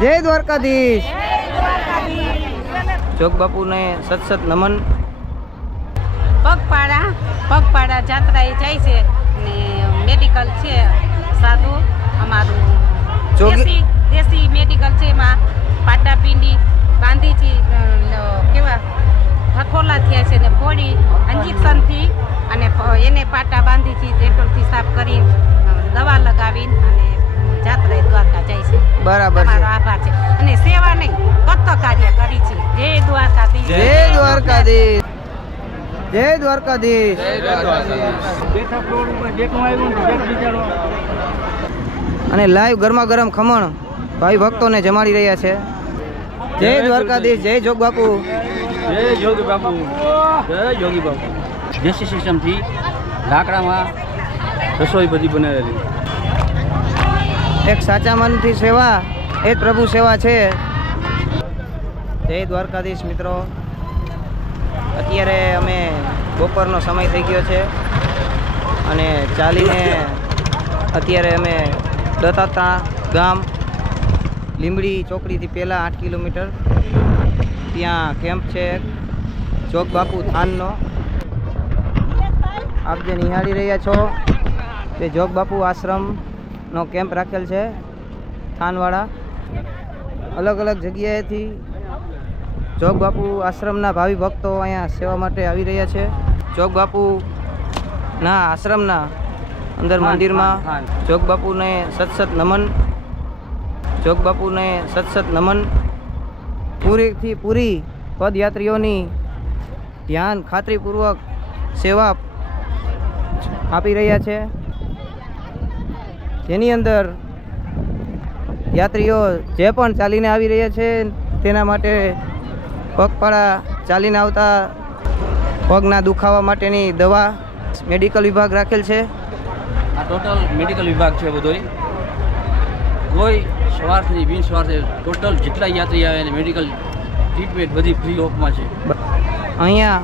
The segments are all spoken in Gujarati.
જય દ્વારકાધીશ। જોગ બાપુને સત નમન। પગપાળા જાત્રાએ જાય છે ને મેડિકલ છે સાધુ અમારું દેશી મેડિકલ છે એમાં પાટાપિંડી ગાંધીજી કેવા હથોલા થયા છે ને ફોડી ઇન્જેક્શનથી અને એને પાટા બાંધીથી ડેટોલથી સાફ કરી દવા લગાવીને અને જાત્રાએ દ્વારકા જાય છે। બરાબર છે, આભાર છે અને સેવા નહીં કરતો કાર્ય કરી છે। જય દ્વારકાધીશ, જય દ્વારકાધીશ, જય દ્વારકાધીશ। અને લાઈવ ગરમા ગરમ ખમણ ભાઈ ભક્તોને જમાડી રહ્યા છે। જય દ્વારકાધીશ, જય જોગ બાપુ, જય જોગી બાપુ, જય જોગી બાપુ। દેશી સિસ્ટમથી લાકડામાં રસોઈ બધી બનાવેલી। એક સાચા મનથી સેવા એ જ પ્રભુ સેવા છે। જય દ્વારકાધીશ મિત્રો, અત્યારે અમે બપોરનો સમય થઈ ગયો છે અને ચાલીને અત્યારે અમે દત્તાત્રા ગામ લીંબડી ચોકડીથી પહેલાં 8 કિલોમીટર ત્યાં કેમ્પ છે જોગ બાપુ થાનનો। આપ જે નિહાળી રહ્યા છો તે જોગ બાપુ આશ્રમનો કેમ્પ રાખેલ છે થાનવાળા। અલગ અલગ જગ્યાએથી જોગ બાપુ આશ્રમના ભાવિ ભક્તો અહીંયા સેવા માટે આવી રહ્યા છે। જોગ બાપુના આશ્રમના અંદર મંદિરમાં જોગ બાપુને સત નમન। જોગ બાપુને સત નમન। પૂરીથી પૂરી પદયાત્રીઓની ધ્યાન ખાતરીપૂર્વક સેવા આપી રહ્યા છે, જેની અંદર યાત્રીઓ જે પણ ચાલીને આવી રહ્યા છે તેના માટે પગપાળા ચાલીને આવતા પગના દુખાવા માટેની દવા મેડિકલ વિભાગ રાખેલ છે। આ ટોટલ મેડિકલ વિભાગ છે બધોય, કોઈ સ્વાર્થની બિન સ્વાર્થ ટોટલ જેટલા યાત્રી આવે એને મેડિકલ ટ્રીટમેન્ટ બધી ફ્રી ઓફમાં છે। અહીંયા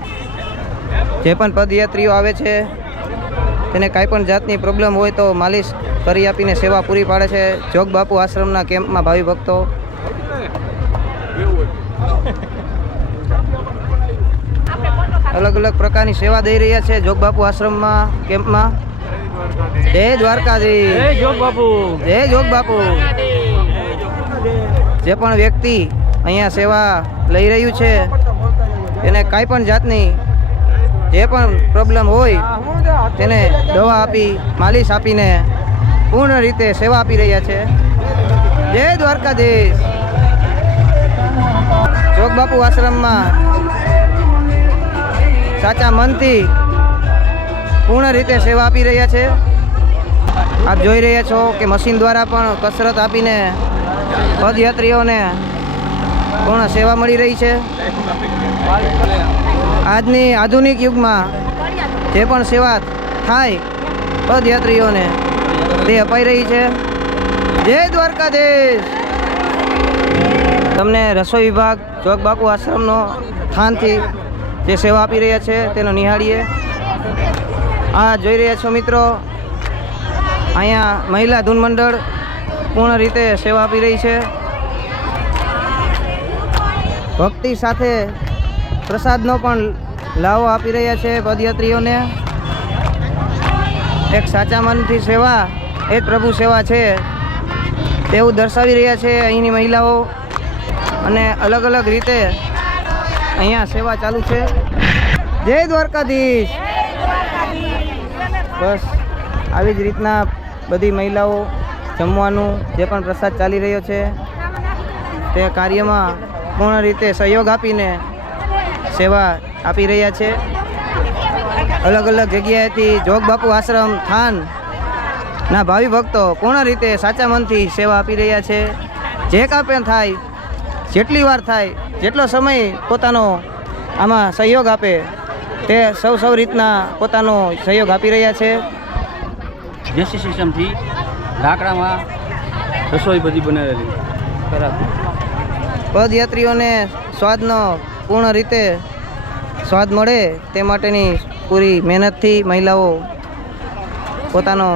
જે પણ પદયાત્રીઓ આવે છે તેને કાંઈ પણ જાતની પ્રોબ્લેમ હોય તો માલિશ કરી આપીને સેવા પૂરી પાડે છે જોગ બાપુ આશ્રમના કેમ્પમાં ભાવિ ભક્તો। અલગ અલગ પ્રકારની સેવા દઈ રહ્યા છે જોગ બાપુ આશ્રમમાં કેમ્પમાં। જય દ્વારકાધીશ, જય જોગ બાપુ, જય જોગ બાપુ। જે પણ વ્યક્તિ અહીંયા સેવા લઈ રહ્યું છે તેને કાંઈ પણ જાતની જે પણ પ્રોબ્લેમ હોય તેને દવા આપી માલિશ આપીને પૂર્ણ રીતે સેવા આપી રહ્યા છે। જય દ્વારકાધીશ। જોગ બાપુ આશ્રમમાં સાચા મનથી પૂર્ણ રીતે સેવા આપી રહ્યા છે। આપ જોઈ રહ્યા છો કે મશીન દ્વારા પણ કસરત આપીને પદયાત્રીઓને પૂર્ણ સેવા મળી રહી છે। આજની આધુનિક યુગમાં જે પણ સેવા થાય પદયાત્રીઓને તે અપાઈ રહી છે। જય દ્વારકાધીશ। તમને રસોઈ વિભાગ જોગ બાપુ આશ્રમનો થાનથી જે સેવા આપી રહ્યા છે તેનો નિહાળીએ। આ જોઈ રહ્યા છો મિત્રો, અહીંયા મહિલા ધૂન મંડળ પૂર્ણ રીતે સેવા આપી રહી છે। ભક્તિ સાથે પ્રસાદનો પણ લાવો આપી રહ્યા છે પદયાત્રીઓને। એક સાચા મનથી સેવા એ જ પ્રભુ સેવા છે તેવું દર્શાવી રહ્યા છે અહીંની મહિલાઓ અને અલગ અલગ રીતે અહીંયા સેવા ચાલુ છે। જય દ્વારકાધીશ। બસ આવી જ રીતના બધી મહિલાઓ જમવાનું જે પણ પ્રસાદ ચાલી રહ્યો છે તે કાર્યમાં પૂર્ણ રીતે સહયોગ આપીને સેવા આપી રહ્યા છે। અલગ અલગ જગ્યાએથી જોગ બાપુ આશ્રમ થાનના ભાવિ ભક્તો પૂર્ણ રીતે સાચા મનથી સેવા આપી રહ્યા છે। જે કાંઈ પણ થાય, જેટલી વાર થાય, જેટલો સમય પોતાનો આમાં સહયોગ આપે તે સૌ રીતના પોતાનો સહયોગ આપી રહ્યા છે। દેશી સિસ્ટમથી લાકડામાં રસોઈ બધી બનાવેલી। બરાબર। પદયાત્રીઓને સ્વાદનો પૂર્ણ રીતે સ્વાદ મળે તે માટેની પૂરી મહેનતથી મહિલાઓ પોતાનો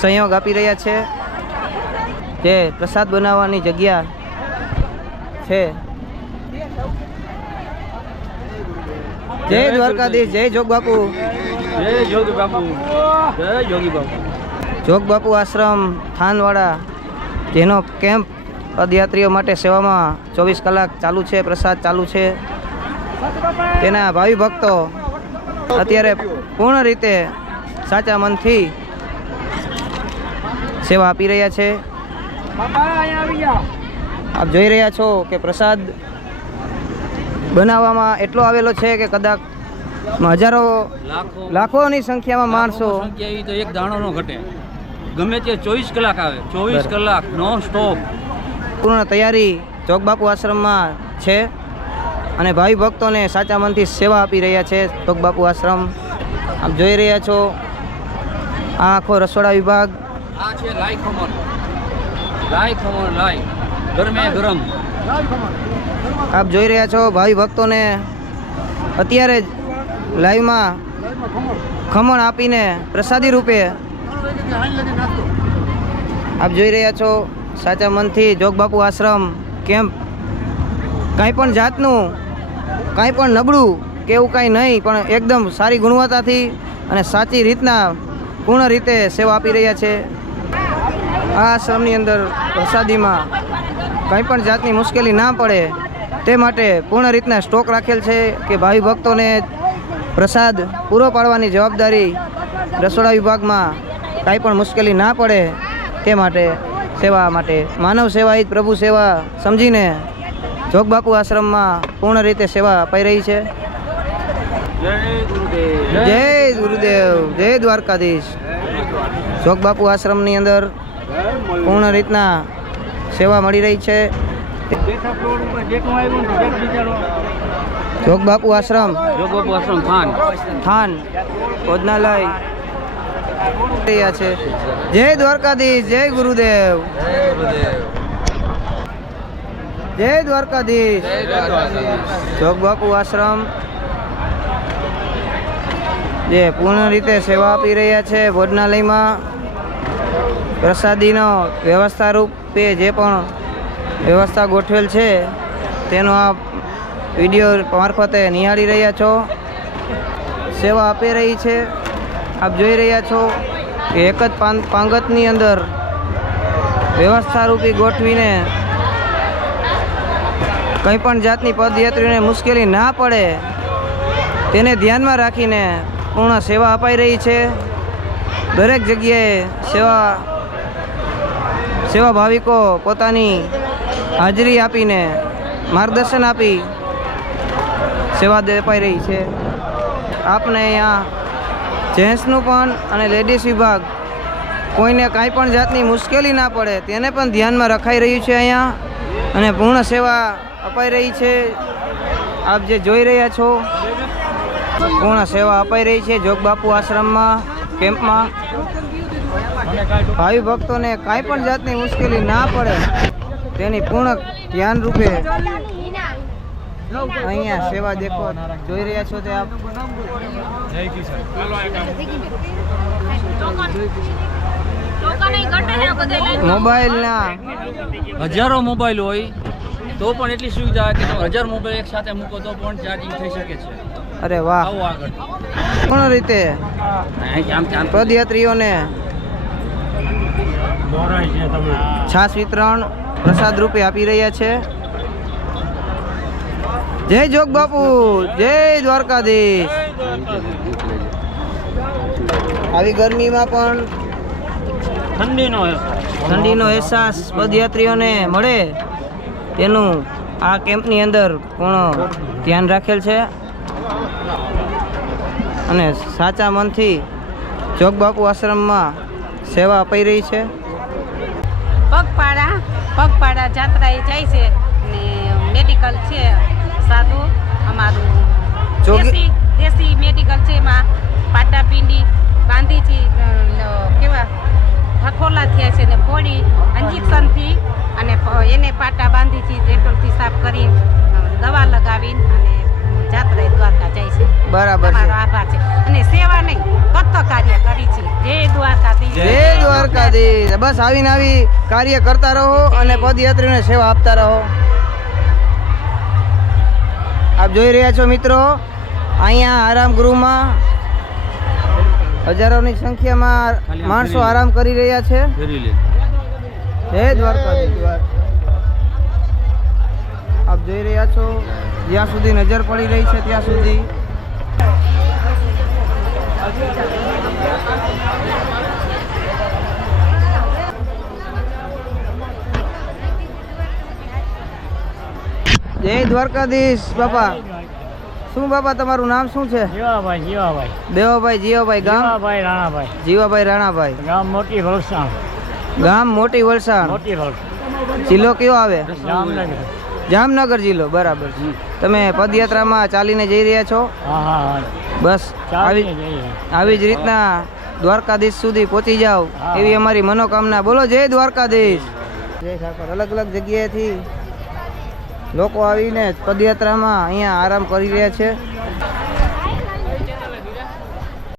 સહયોગ આપી રહ્યા છે। જે પ્રસાદ બનાવવાની જગ્યા છે. જય દ્વારકાધીશ, જય જોગ બાપુ. જય જોગી બાપુ, જય જોગી બાપુ. જોગ બાપુ આશ્રમ થાનવાડા, જેનો કેમ્પ પદયાત્રીઓ માટે સેવામાં 24 કલાક ચાલુ છે, પ્રસાદ ચાલુ છે. તેના ભાવિ ભક્તો અત્યારે પૂર્ણ રીતે સાચા મનથી સેવા આપી રહ્યા છે. આપ જોઈ રહ્યા છો કે પ્રસાદ બનાવવામાં એટલો આવેલો છે કે કદાચ હજારો લાખોની સંખ્યામાં માણસો સંખ્યા એવી તો એક દાણો નો ઘટે, ગમે તે 24 કલાક આવે, 24 કલાક નોન સ્ટોપ. પૂર્ણ તૈયારી જોગ બાપુ આશ્રમમાં છે અને ભાવિ ભક્તોને સાચા મનથી સેવા આપી રહ્યા છે. જોગ બાપુ આશ્રમ આપ જોઈ રહ્યા છો. આ આખો રસોડા વિભાગ, આ છે લાઈ ખમણ, લાઈ ખમણ, લાઈ ગરમે ગરમ. આપ જોઈ રહ્યા છો ભાવિ ભક્તોને અત્યારે જ લાઈવમાં ખમણ આપીને પ્રસાદી રૂપે આપ જોઈ રહ્યા છો. સાચા મનથી જોગ બાપુ આશ્રમ કેમ્પ કાંઈ પણ જાતનું કાંઈ પણ નબળું કે એવું કાંઈ નહીં, પણ એકદમ સારી ગુણવત્તાથી અને સાચી રીતના પૂર્ણ રીતે સેવા આપી રહ્યા છે. આ આશ્રમની અંદર પ્રસાદીમાં કંઈ પણ જાતની મુશ્કેલી ના પડે તે માટે પૂર્ણ રીતના સ્ટોક રાખેલ છે કે ભાવિ ભક્તોને પ્રસાદ પૂરો પાડવાની જવાબદારી રસોડા વિભાગમાં કાંઈ પણ મુશ્કેલી ના પડે તે માટે સેવા માટે માનવ સેવા એ જ પ્રભુ સેવા સમજીને જોગ બાપુ આશ્રમમાં પૂર્ણ રીતે સેવા અપાઈ રહી છે. જય ગુરુદેવ, જય ગુરુદેવ, જય દ્વારકાધીશ. જોગ બાપુ આશ્રમની અંદર પૂર્ણ રીતના સેવા મળી રહી છે. જોગ બાપુ આશ્રમ, જોગ બાપુ આશ્રમ થાન ભોજનાલય રહ્યા છે. જય દ્વારકાધીશ, જય ગુરુદેવ, જય દ્વારકાધીશ. જોગ બાપુ આશ્રમ જે પૂર્ણ રીતે સેવા આપી રહ્યા છે. ભોજનાલયમાં પ્રસાદીનો વ્યવસ્થા રૂપે જે પણ વ્યવસ્થા ગોઠવેલ છે તેનો આપ વિડીયો મારફતે નિહાળી રહ્યા છો. સેવા આપી રહી છે. આપ જોઈ રહ્યા છો કે એક જ પાંગતની અંદર વ્યવસ્થા રૂપી ગોઠવીને કંઈ પણ જાતની પદયાત્રીઓને મુશ્કેલી ના પડે તેને ધ્યાનમાં રાખીને પૂર્ણ સેવા અપાઈ રહી છે. દરેક જગ્યાએ સેવા ભાવિકો પોતાની હાજરી આપીને માર્ગદર્શન આપી સેવા અપાઈ રહી છે. આપને અહીંયા જેન્ટ્સનું પણ અને લેડીઝ વિભાગ કોઈને કાંઈ પણ જાતની મુશ્કેલી ના પડે તેને પણ ધ્યાનમાં રખાઈ રહ્યું છે અહીંયા અને પૂર્ણ સેવા અપાઈ રહી છે. આપ જે જોઈ રહ્યા છો પૂર્ણ સેવા અપાઈ રહી છે જોગ બાપુ આશ્રમમાં કેમ્પમાં. ભાવિ ભક્તોને કાંઈ પણ જાતની મુશ્કેલી ના પડે તેની પૂર્ણ ધ્યાન રૂપે અહીંયા સેવા દેખો જોઈ રહ્યા છો તે આપ. મોબાઈલના હજારો મોબાઈલ હોય તો પણ એટલી સુવિધા કે તમે 1000 મોબાઈલ એક સાથે મૂકો તો પણ ચાર્જિંગ થઈ શકે છે. અરે વાહ. આવો આગળ પૂર્ણ રીતે પદયાત્રીઓને છાશ વિતરણ પ્રસાદ રૂપે આપી રહ્યા છે. જય જોગ બાપુ, જય દ્વારકાધીશ. આવી ગરમીમાં પણ ઠંડીનો અહેસાસ પદયાત્રીઓને મળે તેનું આ કેમ્પની અંદર પૂર્ણ ધ્યાન રાખેલ છે અને સાચા મનથી જોગ બાપુ આશ્રમમાં સેવા અપાઈ રહી છે. પગપાળા જાત્રાએ જાય છે ને મેડિકલ છે સાદું અમારું દેશી મેડિકલ છે. એમાં પાટાપિંડી ગાંધીજી કેવા હથોલા થયા છે ને ફોડી ઇન્જેક્શનથી અને એને પાટા બાંધીથી ડેટોલથી સાફ કરી દવા લગાવીને અને જાત્રાએ દ્વારકા જાય છે. બરાબર છે. આભાર છે. અને સેવા નહીં, કર્તવ્ય કાર્ય કરી છે. જય દ્વારકાધીશ. જય દ્વારકાધીશ. બસ આવીને આવી કાર્ય કરતા રહો અને પદયાત્રીઓને સેવા આપતા રહો. આપ જોઈ રહ્યા છો મિત્રો, અહીંયા આરામ ગૃહમાં હજારોની સંખ્યામાં માણસો આરામ કરી રહ્યા છે. જય દ્વારકાધીશ. આપ જોઈ રહ્યા છો, જ્યાં સુધી નજર પડી રહી છે ત્યાં સુધી જય દ્વારકાધીશ. બાપા શું બાપા તમારું નામ શું છે? જીવાભાઈ દેવાભાઈ જીવાભાઈ. ગામ રાણાભાઈ. જીવાભાઈ રાણાભાઈ. ગામ મોટી વલસાણ. ગામ મોટી વલસાણ. મોટી વલસાણ. જિલ્લો કયો આવે? જામનગર. જામનગર જિલ્લો. બરાબર. તમે પદયાત્રામાં ચાલીને જઈ રહ્યા છો? હા હા. બસ ચાલીને જઈએ. આવી જ રીતના દ્વારકાધીશ સુધી પહોંચી જાઓ હા. એવી અમારી મનોકામના. બોલો જય દ્વારકાધીશ. જય ઠાકોર. અલગ અલગ જગ્યાએથી લોકો આવીને પદયાત્રામાં અહીંયા આરામ કરી રહ્યા છે.